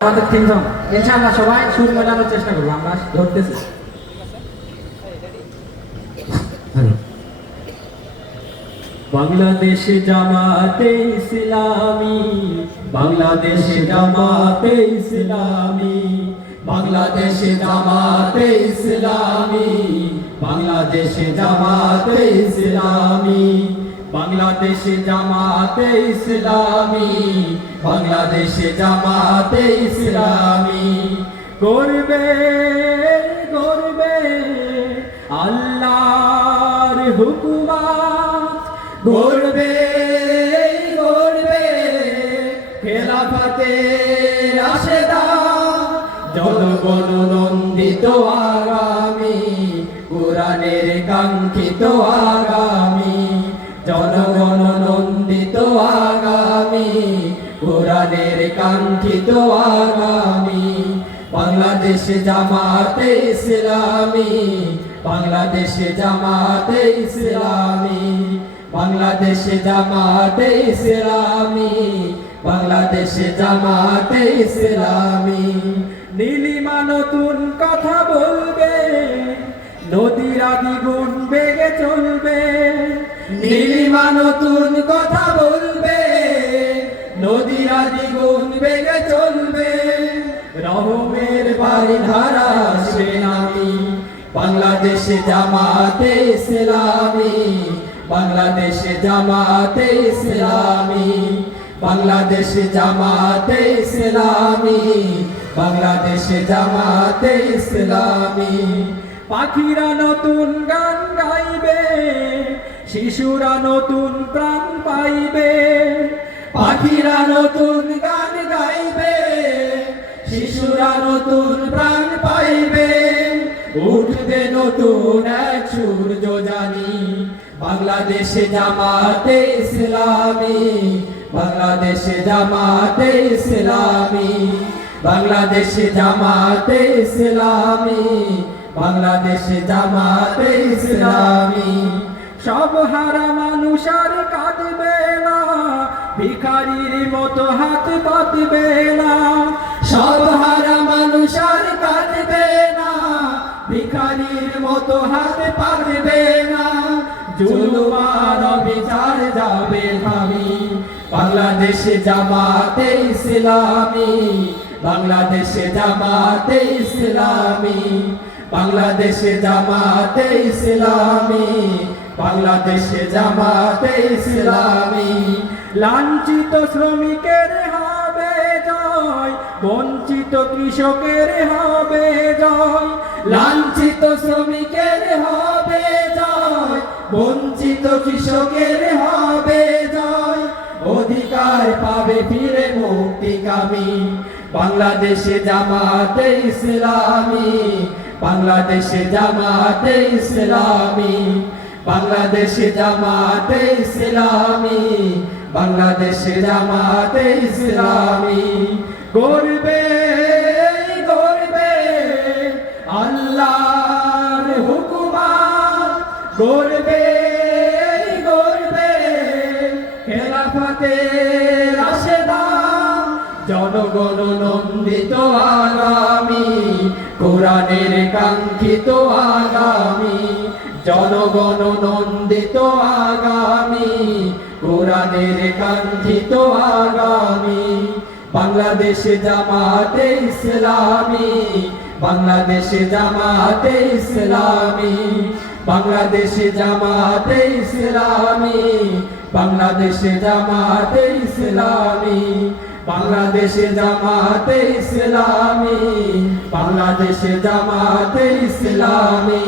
আমাদের তিনজন ইনশাআল্লাহ সবাই সুর মেলানোর চেষ্টা করবো, আমরা ধরতেছি। বাংলাদেশ জামাতে ইসলামী, বাংলাদেশ জামাতে ইসলামী, বাংলাদেশ জামাতে ইসলামী, বাংলাদেশ জামাতে ইসলামী, বাংলাদেশ জামাতে ইসলামী, বাংলাদেশ জামাতে ইসলামী। গর্বে গর্বে আল্লাহর হুকুমত, গর্বে গর্বে খেলাফতে রাশেদা, জনগণ নন্দিত আগামী, কোরআনের কাঙ্ক্ষিত আগামী, জনগণ নন্দিত আগামী, কোরআনের কাঙ্ক্ষিত আগামী। বাংলাদেশ জামাতে ইসলামী, বাংলাদেশ জামাতে ইসলামী, বাংলাদেশ জামাতে ইসলামী, বাংলাদেশ জামাতে ইসলামী। নীলিমা নতুন কথা বলবে, নদীর দ্বিগুণ বেগে চলবে, নীলিমা নতুন কথা বলবে, নদীর দ্বিগুণ বেগে চলবে। রহমের বাড়ি ধারা আসবে নামি, বাংলাদেশ জামাতে ইসলামী, বাংলাদেশ জামাতে ইসলামী, বাংলাদেশ জামাতে ইসলামী, বাংলাদেশ জামাতে ইসলামী। পাখিরা নতুন গান গাইবে, শিশুরা নতুন প্রাণ পাইবে, পাখিরা নতুন গান গাইবে, শিশুরা নতুন প্রাণ পাইবে। উঠবে নতুন এক সূর্য জানি, বাংলাদেশ জামাতে ইসলামী, বাংলাদেশ জামাতে ইসলামী, বাংলাদেশ জামাতে ইসলামী, বাংলাদেশ জামাতে ইসলামী। সব হারা মানুষ আর কাঁদবে না, ভিখারির মতো হাত পাতবে না, সব হারা মানুষ আর কাঁদবে না, ভিখারির মতো হাত পাতবে না। জুলুম আর অবিচার যাবে থামি, বাংলাদেশ জামাতে ইসলামী, বাংলাদেশ জামাতে ইসলামী, বাংলাদেশ জামাতে ইসলামী, বাংলাদেশ জামাতে ইসলামী। লাঞ্ছিত শ্রমিকের হবে জয়, বঞ্চিত কৃষকের হবে জয়, লাঞ্ছিত শ্রমিকের হবে জয়, বঞ্চিত কৃষকের হবে জয়। অধিকার পাবে ফিরে মুক্তিকামী, বাংলাদেশ জামাতে ইসলামী, বাংলাদেশ জামাতে ইসলামী, বাংলাদেশ জামাতে ইসলামী, বাংলাদেশ জামাতে ইসলামী। গর্বে গর্বে আল্লাহর হুকুমত, গর্বে গর্বে খেলাফতে রাশেদা, জনগণ নন্দিত আগামী, কোরআনের কাঙ্ক্ষিত আগামী, জনগণ নন্দিত আগামী, কোরআনের কাঙ্ক্ষিত আগামী। বাংলাদেশ জামাতে ইসলামী, বাংলাদেশ জামাতে ইসলামী, বাংলাদেশ জামাতে ইসলামী, বাংলাদেশ জামাতে ইসলামী, বাংলাদেশ জামাতে ইসলামী, বাংলাদেশ জামাতে ইসলামী,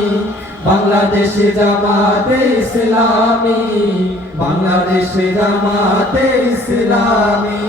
বাংলাদেশ জামাতে ইসলামী, বাংলাদেশ জামাতে ইসলামী।